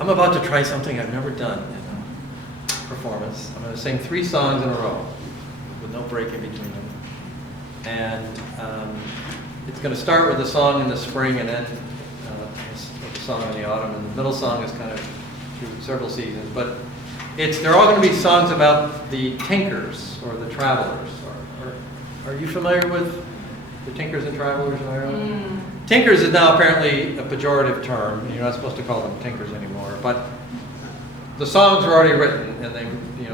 I'm about to try something I've never done in a performance. I'm going to sing 3 songs in a row with no break in between them. And it's going to start with a song in the spring and end with a song in the autumn. And the middle song is kind of through several seasons. But they're all going to be songs about the tinkers or the travelers. Are you familiar with the tinkers and travelers in Ireland? Tinkers is now apparently a pejorative term. You're not supposed to call them tinkers anymore. But the songs are already written, and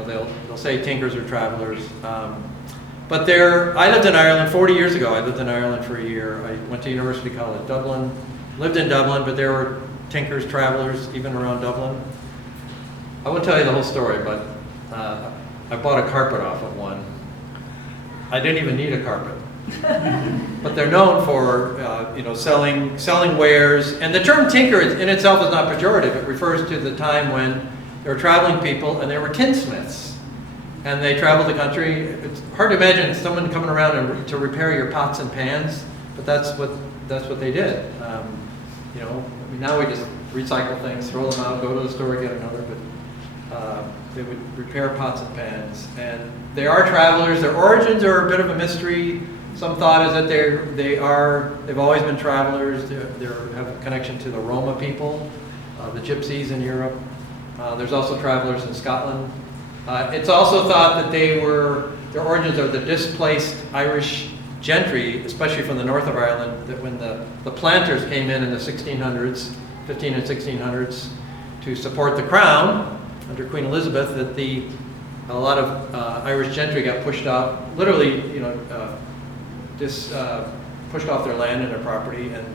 they'll say tinkers or travelers. But I lived in Ireland 40 years ago. I lived in Ireland for a year. I went to University College Dublin, lived in Dublin, but there were tinkers, travelers, even around Dublin. I won't tell you the whole story, but I bought a carpet off of one. I didn't even need a carpet. But they're known for selling wares. And the term tinker in itself is not pejorative. It refers to the time when there were traveling people and there were tinsmiths. And they traveled the country. It's hard to imagine someone coming around to repair your pots and pans, but that's what they did. Now we just recycle things, throw them out, go to the store, get another. But they would repair pots and pans. And they are travelers. Their origins are a bit of a mystery. Some thought is that they've always been travelers. They have a connection to the Roma people, the Gypsies in Europe. There's also travelers in Scotland. It's also thought that their origins are the displaced Irish gentry, especially from the north of Ireland, that when the planters came in the 1600s, 15 and 1600s, to support the crown under Queen Elizabeth, that a lot of Irish gentry got pushed out, literally, pushed off their land and their property, and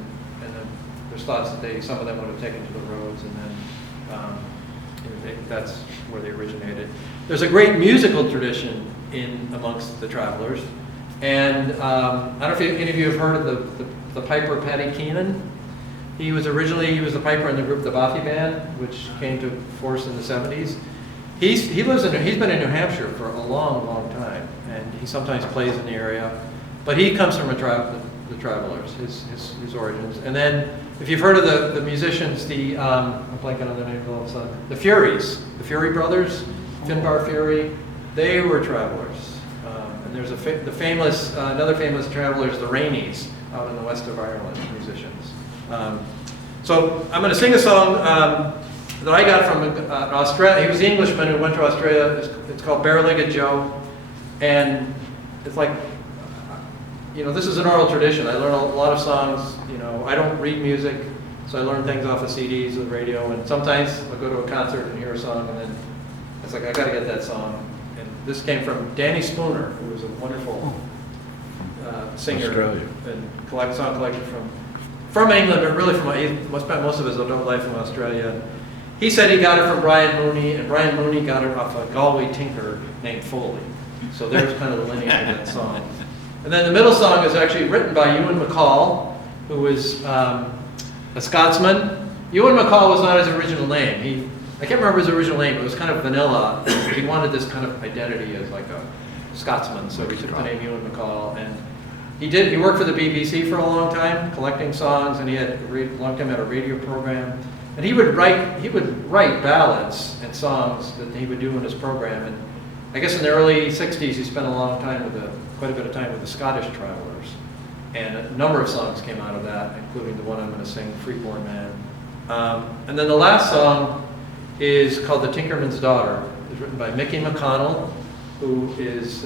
then there's thoughts that some of them would have taken to the roads, and then that's where they originated. There's a great musical tradition amongst the travelers, and I don't know if any of you have heard of the piper Paddy Keenan. He was the piper in the group the Bothy Band, which came to force in the 70s. He's been in New Hampshire for a long, long time, and he sometimes plays in the area. But he comes from the travelers, his origins. And then, if you've heard of the musicians, I'm blanking on the name of the Furies, the Fury brothers, Finbar Fury, they were travelers. And there's another famous travelers, the Rainies, out in the west of Ireland, musicians. So I'm going to sing a song that I got from Australia. He was the Englishman who went to Australia. It's called Bare-Legged Joe, and it's like, this is an oral tradition. I learn a lot of songs. I don't read music, so I learn things off of CDs and radio. And sometimes I'll go to a concert and hear a song, and then it's like, I got to get that song. And this came from Danny Spooner, who was a wonderful singer Australia. And song collector from England, but really he spent most of his adult life in Australia. He said he got it from Brian Mooney, and Brian Mooney got it off a Galway tinker named Foley. So there's kind of the lineage of that song. And then the middle song is actually written by Ewan MacColl, who was a Scotsman. Ewan MacColl was not his original name. I can't remember his original name, but it was kind of vanilla. He wanted this kind of identity as like a Scotsman, so he took the name Ewan MacColl. And he worked for the BBC for a long time, collecting songs, and he had a long time at a radio program. And he would write ballads and songs that he would do in his program. And I guess in the early 60s, he spent quite a bit of time with the Scottish Travelers. And a number of songs came out of that, including the one I'm going to sing, Freeborn Man. And then the last song is called The Tinkerman's Daughter. It's written by Mickey McConnell, who is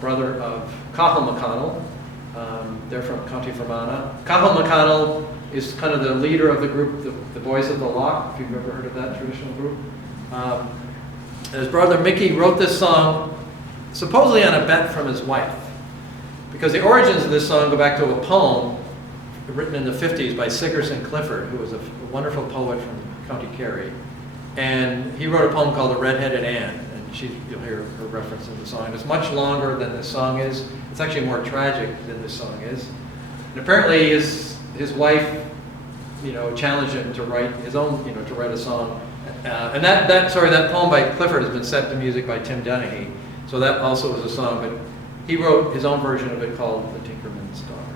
brother of Cathal McConnell. They're from County Fermanagh. Cathal McConnell is kind of the leader of the group, the Boys of the Loch, if you've ever heard of that traditional group. His brother Mickey wrote this song supposedly on a bet from his wife, because the origins of this song go back to a poem written in the 50s by Sigerson Clifford, who was a wonderful poet from County Kerry. And he wrote a poem called The Red-Headed Anne, and you'll hear her reference in the song. It's much longer than this song is. It's actually more tragic than this song is. And apparently his wife, challenged him to write his own, to write a song. And that poem by Clifford has been set to music by Tim Dennehy. So that also is a song, but he wrote his own version of it called The Tinkerman's Daughter.